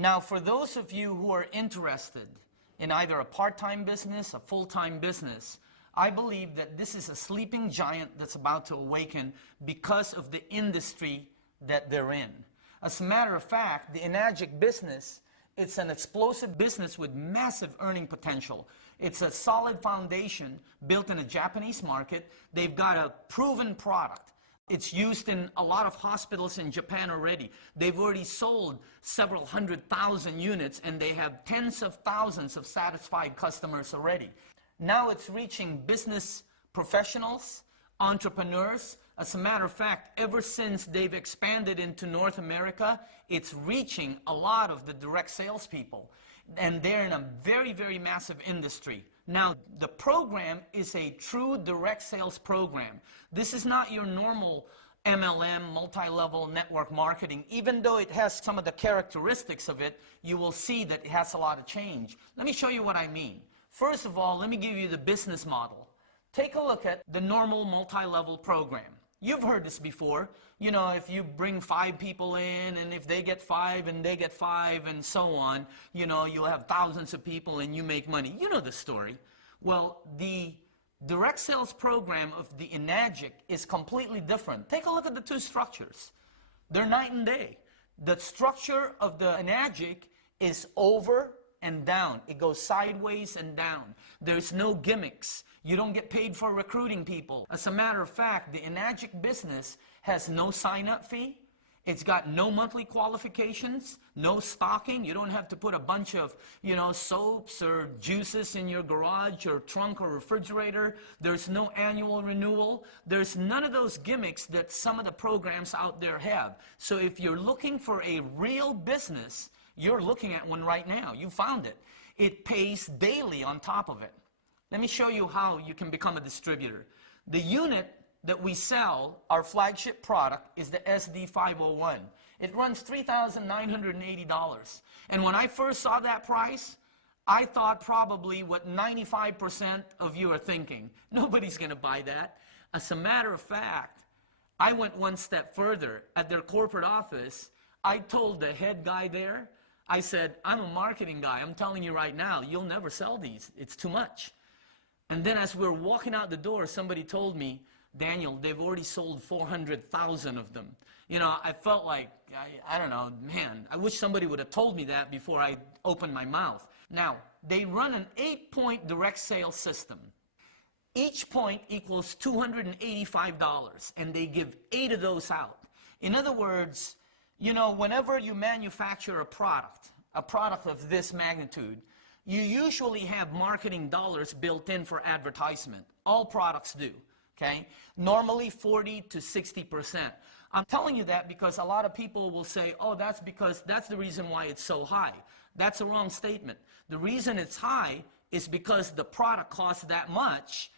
Now, for those of you who are interested in either a part-time business, a full-time business, I believe that this is a sleeping giant that's about to awaken because of the industry that they're in. As a matter of fact, the Enagic business, it's an explosive business with massive earning potential. It's a solid foundation built in a Japanese market. They've got a proven product. It's used in a lot of hospitals in Japan already. They've already sold several 100,000 units, and they have tens of thousands of satisfied customers already. Now it's reaching business professionals, entrepreneurs. As a matter of fact, ever since they've expanded into North America, it's reaching a lot of the direct salespeople. And they're in a very, very massive industry. Now, the program is a true direct sales program. This is not your normal MLM, multi-level network marketing. Even though it has some of the characteristics of it, you will see that it has a lot of change. Let me show you what I mean. First of all, let me give you the business model. Take a look at the normal multi-level program. You've heard this before. You know, if you bring 5 people in, and if they get 5 and they get 5 and so on, you know, you'll have thousands of people and you make money. You know the story. Well, the direct sales program of the Enagic is completely different. Take a look at the two structures. They're night and day. The structure of the Enagic is over and down. It goes sideways and down. There's no gimmicks. You don't get paid for recruiting people. As a matter of fact, the Enagic business has no sign-up fee. It's got no monthly qualifications, no stocking. You don't have to put a bunch of, you know, soaps or juices in your garage or trunk or refrigerator. There's no annual renewal. There's none of those gimmicks that some of the programs out there have. So if you're looking for a real business, you're looking at one right now. You found it. It pays daily on top of it. Let me show you how you can become a distributor. The unit that we sell, our flagship product, is the SD501. It runs $3,980. And when I first saw that price, I thought probably what 95% of you are thinking. Nobody's going to buy that. As a matter of fact, I went one step further. At their corporate office, I told the head guy there, I said, I'm a marketing guy. I'm telling you right now, you'll never sell these. It's too much. And then as we were walking out the door, somebody told me, Daniel, they've already sold 400,000 of them. You know, I felt like, I don't know, man, I wish somebody would have told me that before I opened my mouth. Now, they run an 8-point direct sales system. Each point equals $285, and they give 8 of those out. In other words, you know, whenever you manufacture a product of this magnitude, you usually have marketing dollars built in for advertisement. All products do, okay? Normally 40 to 60%. I'm telling you that because a lot of people will say, oh, that's because that's the reason why it's so high. That's a wrong statement. The reason it's high is because the product costs that much,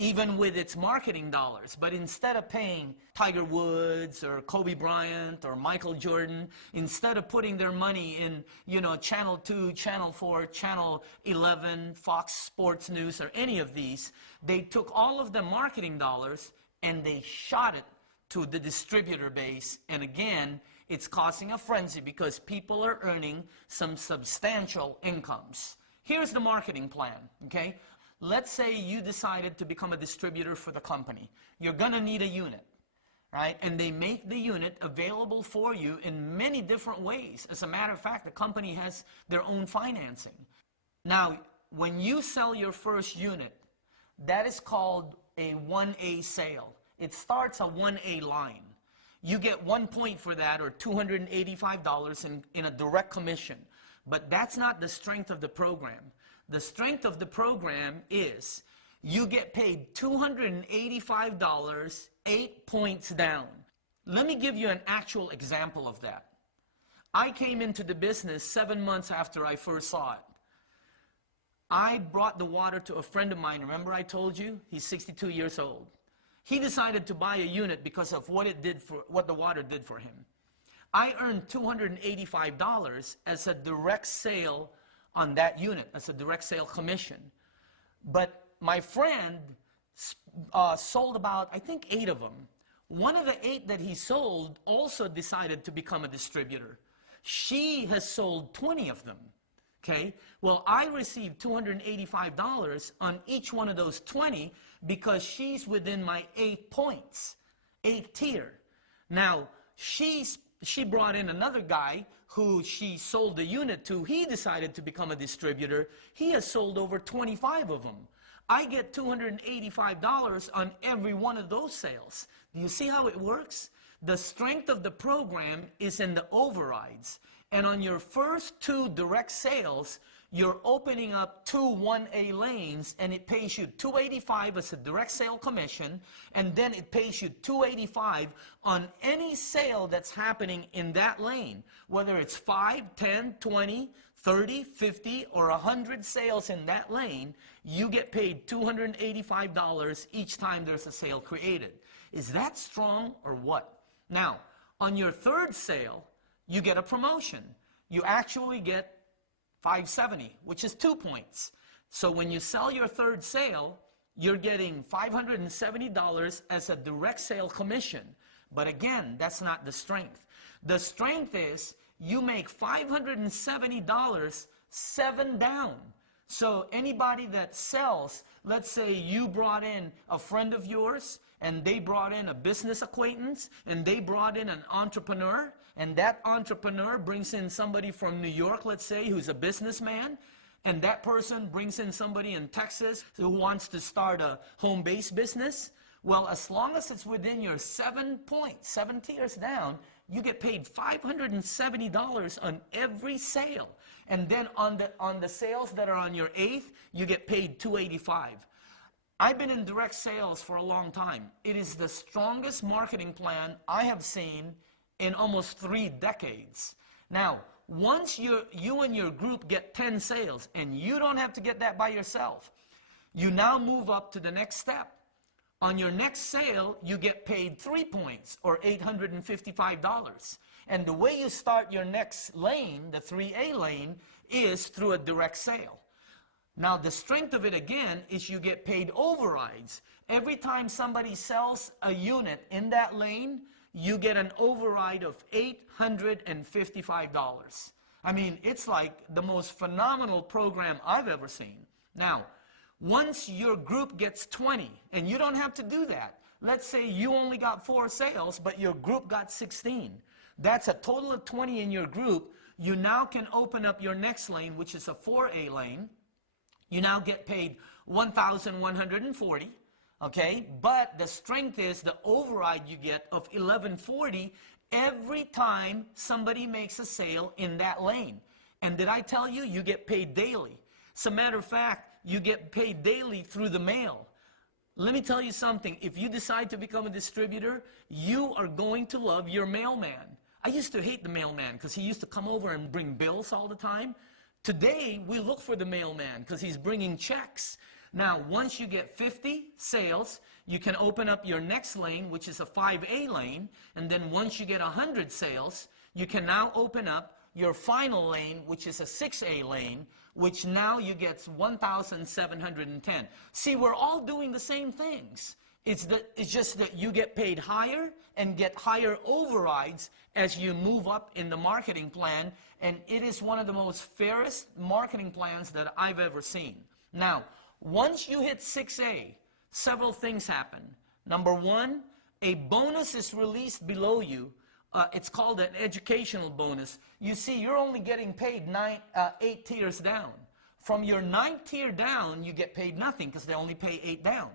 even with its marketing dollars. But instead of paying Tiger Woods or Kobe Bryant or Michael Jordan, instead of putting their money in, you know, Channel 2, Channel 4, Channel 11, Fox Sports News, or any of these, they took all of the marketing dollars and they shot it to the distributor base. And again, it's causing a frenzy because people are earning some substantial incomes. Here's the marketing plan, okay? Let's say you decided to become a distributor for the company. You're going to need a unit, right? And they make the unit available for you in many different ways. As a matter of fact, the company has their own financing. Now, when you sell your first unit, that is called a 1A sale. It starts a 1A line. You get 1 point for that, or $285 in a direct commission. But that's not the strength of the program. The strength of the program is you get paid $285, 8 points down. Let me give you an actual example of that. I came into the business 7 months after I first saw it. I brought the water to a friend of mine. Remember I told you? He's 62 years old. He decided to buy a unit because of what the water did for him. I earned $285 as a direct sale on that unit, as a direct sale commission. But my friend sold about, I think, 8 of them. One of the 8 that he sold also decided to become a distributor. She has sold 20 of them. Okay? Well, I received $285 on each one of those 20 because she's within my 8 points, 8 tier. Now, she brought in another guy who she sold the unit to. He decided to become a distributor. He has sold over 25 of them. I get $285 on every one of those sales. Do you see how it works? The strength of the program is in the overrides. And on your first 2 direct sales, you're opening up 2 1A lanes, and it pays you $285 as a direct sale commission, and then it pays you $285 on any sale that's happening in that lane, whether it's 5, 10, 20, 30, 50, or 100 sales in that lane. You get paid $285 each time there's a sale created. Is that strong or what? Now, on your third sale, you get a promotion. You actually get $570, which is 2 points. So when you sell your third sale, you're getting $570 as a direct sale commission. But again, that's not the strength. The strength is you make $570 7 down. So anybody that sells, let's say you brought in a friend of yours, and they brought in a business acquaintance, and they brought in an entrepreneur, and that entrepreneur brings in somebody from New York, let's say, who's a businessman, and that person brings in somebody in Texas who wants to start a home-based business. Well, as long as it's within your 7 points, 7 tiers down, you get paid $570 on every sale. And then on the sales that are on your 8th, you get paid $285. I've been in direct sales for a long time. It is the strongest marketing plan I have seen in almost 3 decades. Now, once you and your group get 10 sales, and you don't have to get that by yourself, you now move up to the next step. On your next sale, you get paid 3 points, or $855. And the way you start your next lane, the 3A lane, is through a direct sale. Now, the strength of it, again, is you get paid overrides. Every time somebody sells a unit in that lane, you get an override of $855. I mean, it's like the most phenomenal program I've ever seen. Now, once your group gets 20, and you don't have to do that. Let's say you only got 4 sales, but your group got 16. That's a total of 20 in your group. You now can open up your next lane, which is a 4A lane. You now get paid $1,140, okay? But the strength is the override you get of $1,140 every time somebody makes a sale in that lane. And did I tell you, you get paid daily? As a matter of fact, you get paid daily through the mail. Let me tell you something. If you decide to become a distributor, you are going to love your mailman. I used to hate the mailman because he used to come over and bring bills all the time. Today, we look for the mailman because he's bringing checks. Now, once you get 50 sales, you can open up your next lane, which is a 5A lane. And then once you get 100 sales, you can now open up your final lane, which is a 6A lane, which now you get 1,710. See, we're all doing the same things. It's just that you get paid higher and get higher overrides as you move up in the marketing plan, and it is one of the most fairest marketing plans that I've ever seen. Now, once you hit 6A, several things happen. Number one, a bonus is released below you. It's called an educational bonus. You see, you're only getting paid 8 tiers down. From your 9th tier down, you get paid nothing because they only pay 8 down.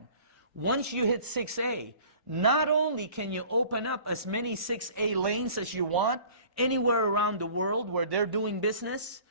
Once you hit 6A, not only can you open up as many 6A lanes as you want anywhere around the world where they're doing business,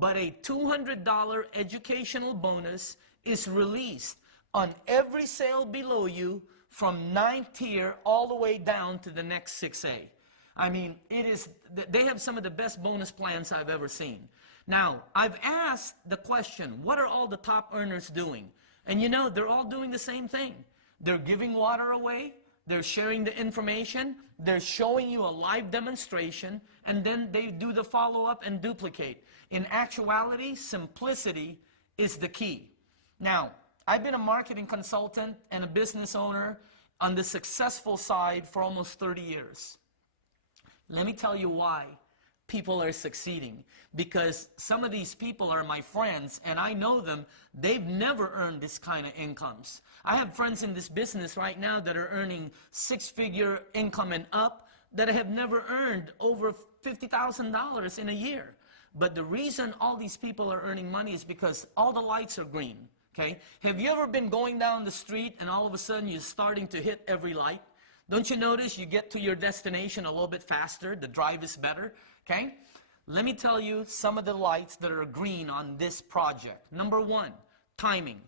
but a $200 educational bonus is released on every sale below you from 9th tier all the way down to the next 6A. I mean, they have some of the best bonus plans I've ever seen. Now, I've asked the question, what are all the top earners doing? And you know, they're all doing the same thing. They're giving water away, they're sharing the information, they're showing you a live demonstration, and then they do the follow-up and duplicate. In actuality, simplicity is the key. Now, I've been a marketing consultant and a business owner on the successful side for almost 30 years. Let me tell you why people are succeeding, because some of these people are my friends and I know them. They've never earned this kind of incomes. I have friends in this business right now that are earning six-figure income and up that have never earned over $50,000 in a year. But the reason all these people are earning money is because all the lights are green. Okay? Have you ever been going down the street and all of a sudden you're starting to hit every light? Don't you notice you get to your destination a little bit faster? The drive is better. Okay? Let me tell you some of the lights that are green on this project. Number one, timing.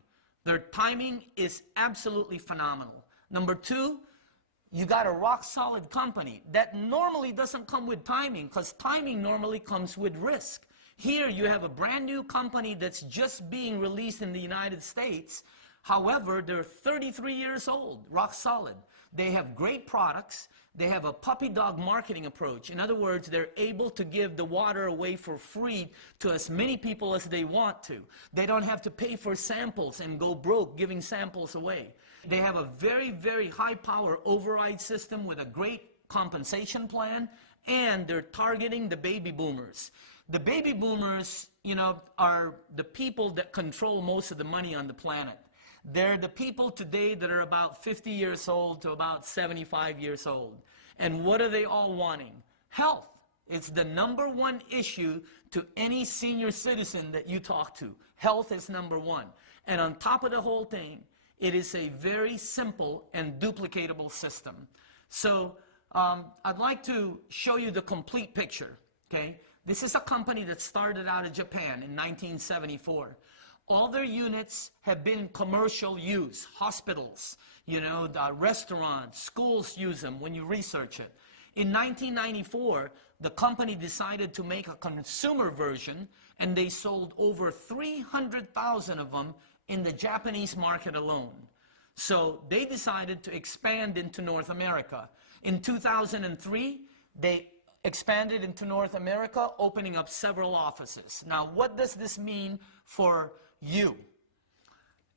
Their timing is absolutely phenomenal. Number two, you got a rock-solid company that normally doesn't come with timing, because timing normally comes with risk. Here you have a brand new company that's just being released in the United States. However, they're 33 years old, rock solid. They have great products. They have a puppy dog marketing approach. In other words, they're able to give the water away for free to as many people as they want to. They don't have to pay for samples and go broke giving samples away. They have a very, very high power override system with a great compensation plan, and they're targeting the baby boomers. The baby boomers, you know, are the people that control most of the money on the planet. They're the people today that are about 50 years old to about 75 years old. And what are they all wanting? Health. It's the number one issue to any senior citizen that you talk to. Health is number one. And on top of the whole thing, it is a very simple and duplicatable system. So I'd like to show you the complete picture. Okay? This is a company that started out of Japan in 1974. All their units have been in commercial use. Hospitals, you know, restaurants, schools use them when you research it. In 1994, the company decided to make a consumer version, and they sold over 300,000 of them in the Japanese market alone. So they decided to expand into North America. In 2003, they expanded into North America, opening up several offices. Now, what does this mean for you?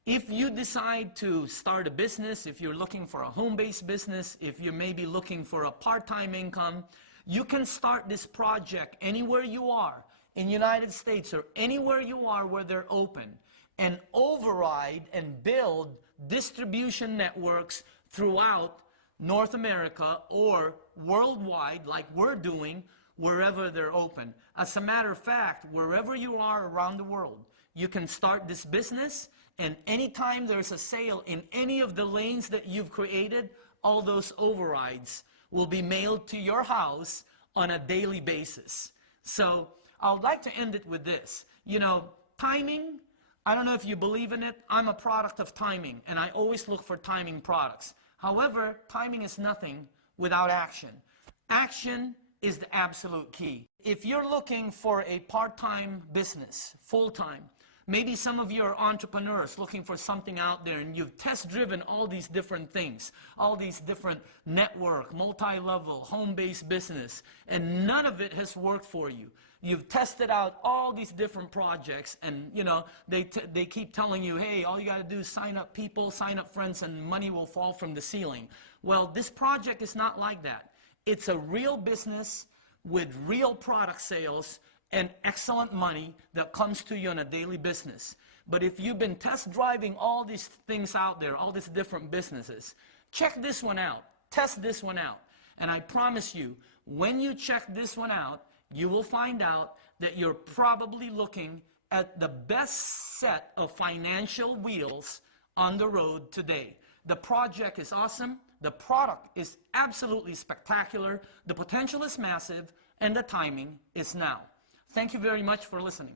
If you decide to start a business, if you're looking for a home-based business, if you're maybe looking for a part-time income, you can start this project anywhere you are in the United States or anywhere you are where they're open, and override and build distribution networks throughout North America or worldwide, like we're doing, wherever they're open. As a matter of fact, wherever you are around the world, you can start this business, and anytime there's a sale in any of the lanes that you've created, all those overrides will be mailed to your house on a daily basis. So I'd like to end it with this. You know, timing, I don't know if you believe in it. I'm a product of timing, and I always look for timing products. However, timing is nothing without action. Action is the absolute key. If you're looking for a part-time business, full-time, maybe some of you are entrepreneurs looking for something out there, and you've test-driven all these different things, all these different network, multi-level, home-based business, and none of it has worked for you. You've tested out all these different projects, and you know they keep telling you, hey, all you got to do is sign up people, sign up friends, and money will fall from the ceiling. Well, this project is not like that. It's a real business with real product sales and excellent money that comes to you on a daily business. But if you've been test driving all these things out there, all these different businesses, check this one out. Test this one out. And I promise you, when you check this one out, you will find out that you're probably looking at the best set of financial wheels on the road today. The project is awesome. The product is absolutely spectacular. The potential is massive, and the timing is now. Thank you very much for listening.